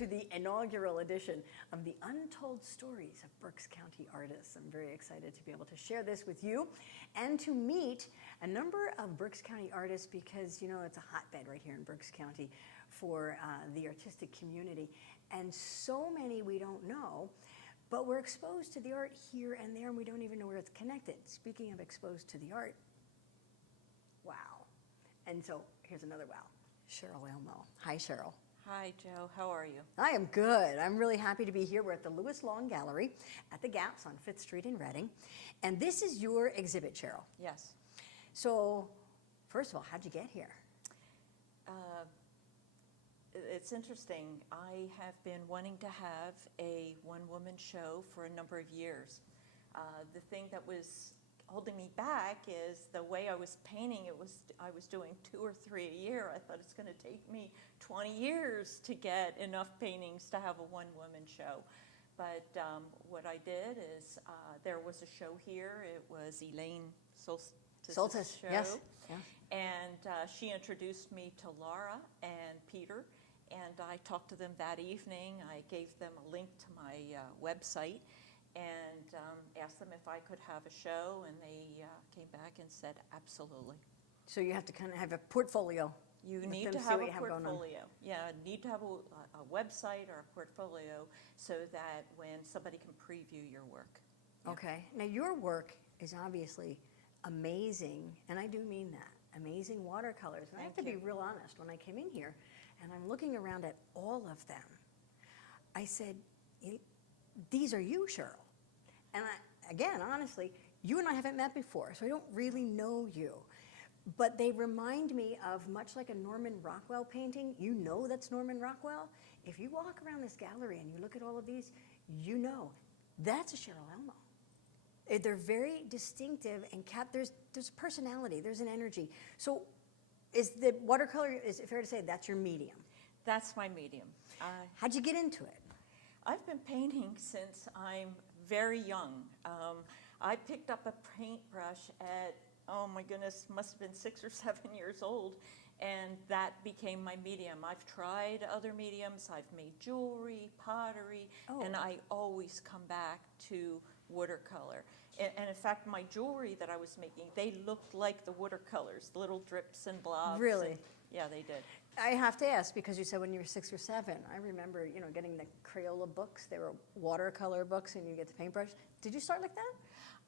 to the inaugural edition of the Untold Stories of Berks County Artists. I'm very excited to be able to share this with you and to meet a number of Berks County artists because, you know, it's a hotbed right here in Berks County for the artistic community. And so many we don't know, but we're exposed to the art here and there and we don't even know where it's connected. Speaking of exposed to the art, wow. And so here's another wow. Cheryl Elmo. Hi, Cheryl. Hi, Joe. How are you? I am good. I'm really happy to be here. We're at the Lewis Long Gallery at the Gaps on 5th Street in Reading. And this is your exhibit, Cheryl. Yes. So, first of all, how'd you get here? It's interesting. I have been wanting to have a one-woman show for a number of years. The thing that was holding me back is the way I was painting. I was doing 2 or 3 a year. I thought it's going to take me 20 years to get enough paintings to have a one-woman show. But what I did is there was a show here. It was Elaine Soltis' show. Yes. Yeah. And she introduced me to Laura and Peter. And I talked to them that evening. I gave them a link to my website and asked them if I could have a show, and they came back and said, absolutely. So you have to kind of have a portfolio. You need to have a portfolio. Yeah, need to have a website or a portfolio so that when somebody can preview your work. Yeah. Okay. Now your work is obviously amazing, and I do mean that. Amazing watercolors. And I have to be real honest, when I came in here and I'm looking around at all of them, I said, these are you, Cheryl. And again, honestly, you and I haven't met before, so I don't really know you. But they remind me of, much like a Norman Rockwell painting, you know that's Norman Rockwell. If you walk around this gallery and you look at all of these, you know that's a Cheryl Elmo. They're very distinctive and there's personality, there's an energy. So is the watercolor, is it fair to say that's your medium? That's my medium. How'd you get into it? I've been painting since I'm very young. I picked up a paintbrush at, oh my goodness, must have been 6 or 7 years old, and that became my medium. I've tried other mediums. I've made jewelry, pottery, and I always come back to watercolor. And in fact, my jewelry that I was making, they looked like the watercolors, little drips and blobs. Really? Yeah, they did. I have to ask, because you said when you were 6 or 7, I remember, you know, getting the Crayola books. They were watercolor books, and you get the paintbrush. Did you start like that?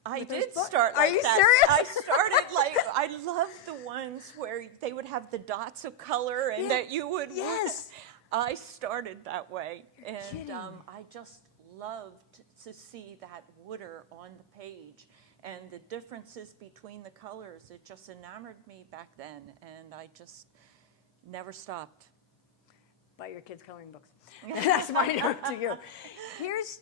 I did start like that. Are you serious? I started like, I loved the ones where they would have the dots of color and that you would. Yes. I started that way. You're kidding. I just loved to see that water on the page and the differences between the colors. It just enamored me back then, and I just never stopped. Buy your kids' coloring books. That's my note to you. Here's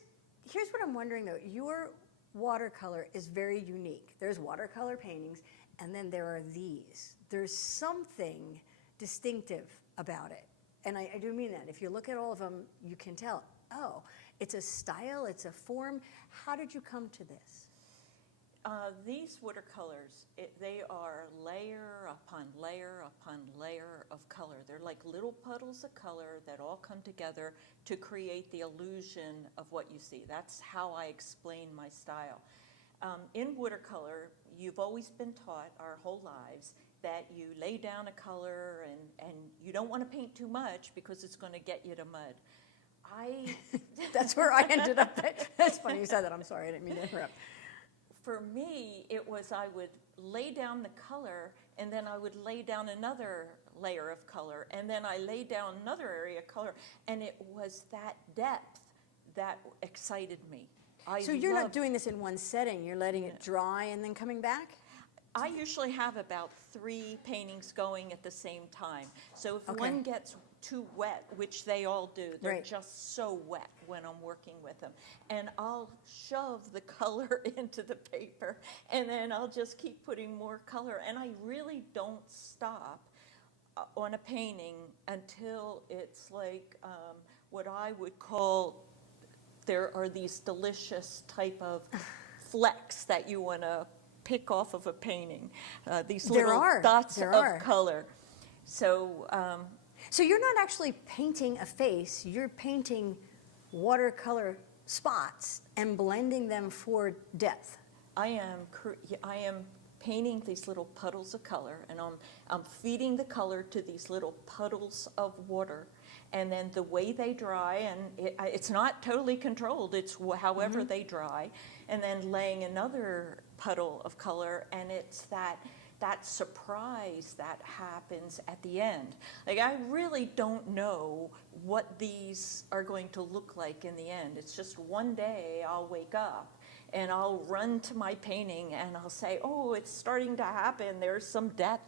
what I'm wondering, though. Your watercolor is very unique. There's watercolor paintings, and then there are these. There's something distinctive about it. And I do mean that. If you look at all of them, you can tell, oh, it's a style, it's a form. How did you come to this? These watercolors, they are layer upon layer upon layer of color. They're like little puddles of color that all come together to create the illusion of what you see. That's how I explain my style. In watercolor, you've always been taught our whole lives that you lay down a color and you don't want to paint too much because it's going to get you to mud. That's where I ended up. That's funny you said that. I'm sorry, I didn't mean to interrupt. For me, it was I would lay down the color, and then I would lay down another layer of color, and then I lay down another area of color, and it was that depth that excited me. So you're not doing this in one setting. You're letting it dry and then coming back? I usually have about 3 paintings going at the same time. So if one gets too wet, which they all do, they're just so wet when I'm working with them. And I'll shove the color into the paper, and then I'll just keep putting more color. And I really don't stop on a painting until it's like what I would call, there are these delicious type of flecks that you want to pick off of a painting. These little dots of color. So So you're not actually painting a face, you're painting watercolor spots and blending them for depth. I am painting these little puddles of color, and I'm feeding the color to these little puddles of water, and then the way they dry, and it's not totally controlled, it's however they dry, and then laying another puddle of color, and it's that surprise that happens at the end. Like, I really don't know what these are going to look like in the end. It's just one day I'll wake up and I'll run to my painting and I'll say, oh, it's starting to happen. There's some depth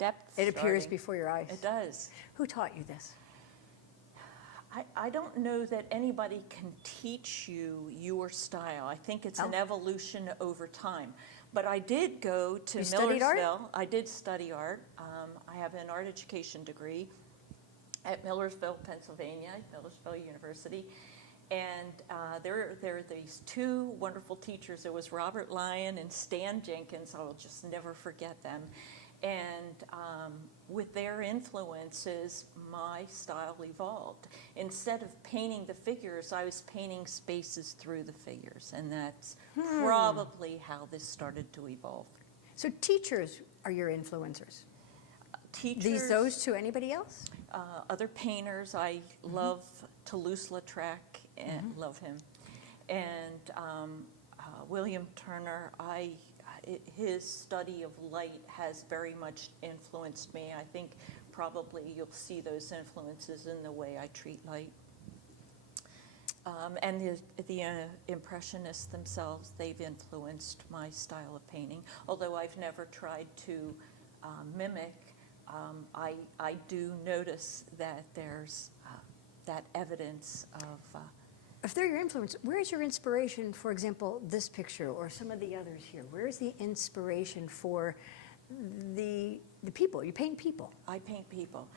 It appears starting. before your eyes. It does. Who taught you this? I don't know that anybody can teach you your style. I think it's an evolution over time. But I did go to Millersville. I did study art. I have an art education degree at Millersville, Pennsylvania, Millersville University. And there are these two wonderful teachers. It was Robert Lyon and Stan Jenkins. I will just never forget them. And with their influences, my style evolved. Instead of painting the figures, I was painting spaces through the figures. And that's probably how this started to evolve. So teachers are your influencers? Teachers. Those two, anybody else? Other painters. I love Toulouse-Lautrec and love him. And William Turner, his study of light has very much influenced me. I think probably you'll see those influences in the way I treat light. And the Impressionists themselves, they've influenced my style of painting. Although I've never tried to mimic, I do notice that there's that evidence of... If they're your influence, where's your inspiration, for example, this picture or some of the others here? Where's the inspiration for the people? You paint people. I paint people.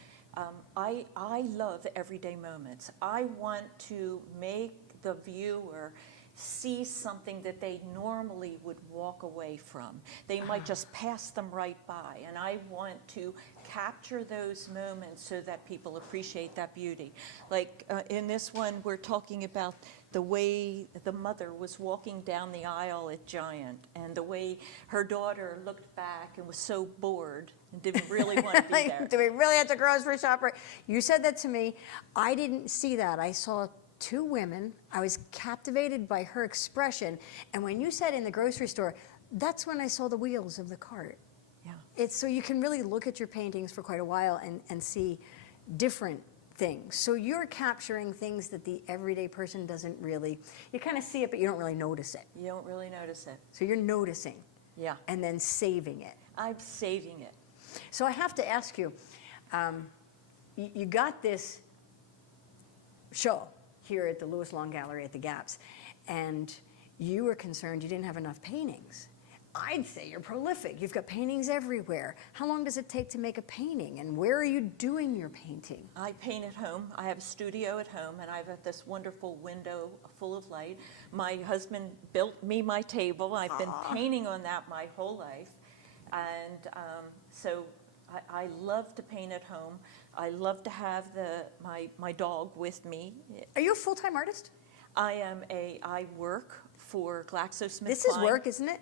I love everyday moments. I want to make the viewer see something that they normally would walk away from. They might just pass them right by, and I want to capture those moments so that people appreciate that beauty. Like in this one, we're talking about the way the mother was walking down the aisle at Giant, and the way her daughter looked back and was so bored and didn't really want to be there. Do we really have to grocery shop? You said that to me. I didn't see that. I saw two women. I was captivated by her expression. And when you said in the grocery store, that's when I saw the wheels of the cart. Yeah. It's so you can really look at your paintings for quite a while and see different things. So you're capturing things that the everyday person doesn't really, you kind of see it, but you don't really notice it. You don't really notice it. So you're noticing. Yeah. And then saving it. I'm saving it. So I have to ask you, you got this show here at the Lewis Long Gallery at the Gaps, and you were concerned you didn't have enough paintings. I'd say you're prolific. You've got paintings everywhere. How long does it take to make a painting, and where are you doing your painting? I paint at home. I have a studio at home, and I've got this wonderful window full of light. My husband built me my table. I've been painting on that my whole life. And so I love to paint at home. I love to have my dog with me. Are you a full-time artist? I work for GlaxoSmithKline. This is work, isn't it?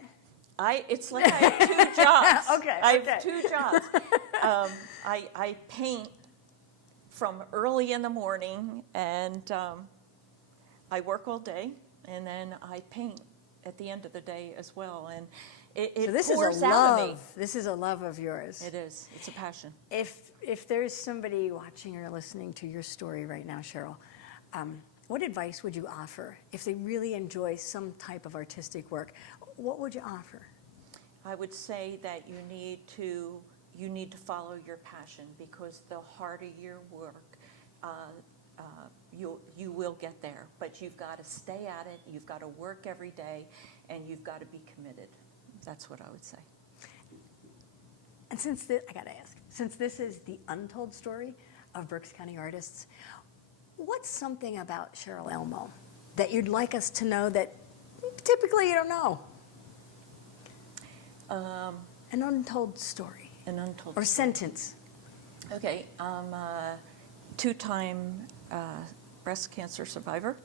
It's like I have two jobs. Okay. I have two jobs. I paint from early in the morning, and I work all day, and then I paint at the end of the day as well. And it this pours is a out love. of me. This is a love of yours. It is. It's a passion. If there's somebody watching or listening to your story right now, Cheryl, what advice would you offer if they really enjoy some type of artistic work? What would you offer? I would say that you need to follow your passion, because the harder your work, you will get there. But you've got to stay at it. You've got to work every day, and you've got to be committed. That's what I would say. And I got to ask, since this is the untold story of Berks County artists, what's something about Cheryl Elmo that you'd like us to know that typically you don't know? An untold story. An untold or sentence. Okay. two-time breast cancer survivor.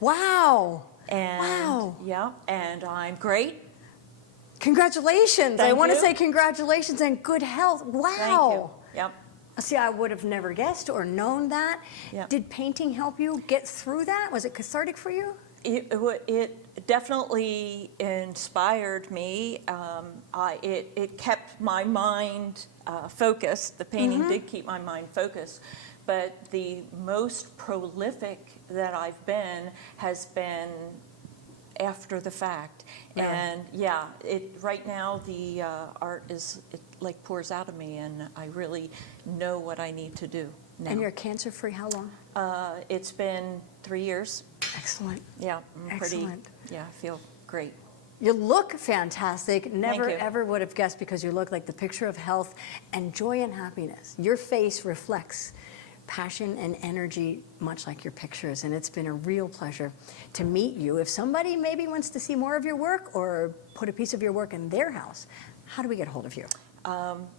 Wow. And Wow. yeah, and I'm great. Congratulations. I Thank want to you. say congratulations and good health. Wow. Thank you. Yep. See, I would have never guessed or known that. Yep. Did painting help you get through that? Was it cathartic for you? It definitely inspired me. It kept my mind focused. The painting did keep my mind focused. But the most prolific that I've been has been after the fact. Really? And yeah, right now the art it like pours out of me, and I really know what I need to do now. And you're cancer-free how long? It's been 3 years. Excellent. Yeah, I'm pretty. Excellent. Yeah, I feel great. You look fantastic. Never, you. ever would have guessed because you look like the picture of health and joy and happiness. Your face reflects passion and energy, much like your pictures, and it's been a real pleasure to meet you. If somebody maybe wants to see more of your work or put a piece of your work in their house, how do we get hold of you?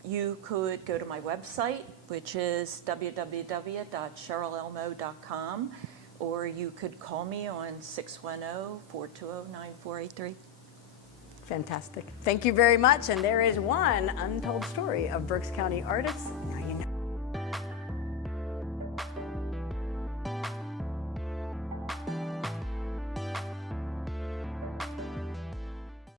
You could go to my website, which is www.cherylelmo.com, or you could call me on 610-420-9483. Fantastic. Thank you very much, and there is one untold story of Berks County artists. Now you know.